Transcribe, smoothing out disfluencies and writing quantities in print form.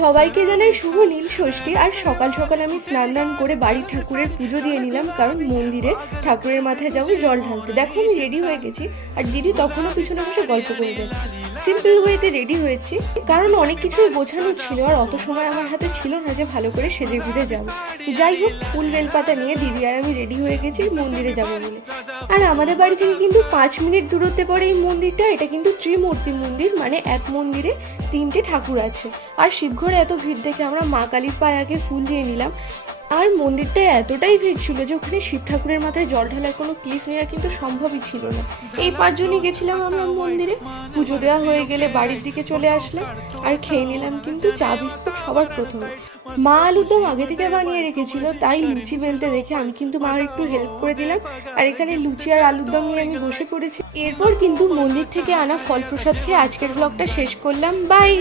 সবাইকে জানাই শুভ নীল ষষ্ঠী। আর সকাল সকাল আমি স্নান দান করে বাড়ির ঠাকুরের পুজো দিয়ে নিলাম, কারণ মন্দিরে ঠাকুরের মাথায় যাবো জল ঢালতে। দেখো আমি রেডি হয়ে গেছি, আর দিদি তখনও পিছনে বসে গল্প করে যাচ্ছে। সিম্পল ওয়েতে রেডি হয়েছি, কারণ অনেক কিছুই বোঝানো ছিল, আর অত সময় আমার হাতে ছিল না যে ভালো করে সেজে গুজে যাবো। যাই হোক, ফুল বেলপাতা নিয়ে দিদি আর আমি রেডি হয়ে গেছি মন্দিরে যাবো বলে। আর আমাদের বাড়ি থেকে কিন্তু 5 মিনিট দূরত্বে পড়ে এই মন্দিরটা। এটা কিন্তু ত্রিমূর্তি মন্দির, মানে এক মন্দিরে 3টে ঠাকুর আছে। আর শিবঘরে এত ভিড় দেখে আমরা মা কালীর পায়ে আগে ফুল দিয়ে নিলাম। আর মন্দিরটায় এতটাই ভিড় ছিল যে ওখানে শিব ঠাকুরের মাথায় জল ঢালার কোনো ক্লিপ নেওয়া কিন্তু সম্ভবই ছিল না। এই 5 জনই গেছিলাম আমরা মন্দিরে। পুজো দেওয়া হয়ে গেলে বাড়ির দিকে চলে আসলাম, আর খেয়ে নিলাম কিন্তু চা বিস্কুট সবার প্রথমে। মা আলুর দম আগে থেকে বানিয়ে রেখেছিল, তাই লুচি বেলতে দেখে আমি কিন্তু মার একটু হেল্প করে দিলাম। আর এখানে লুচি আর আলুর দম নিয়ে আমি বসে পড়েছি। এরপর কিন্তু মন্দির থেকে আনা ফল প্রসাদ খেয়ে আজকের ব্লগটা শেষ করলাম। বাই।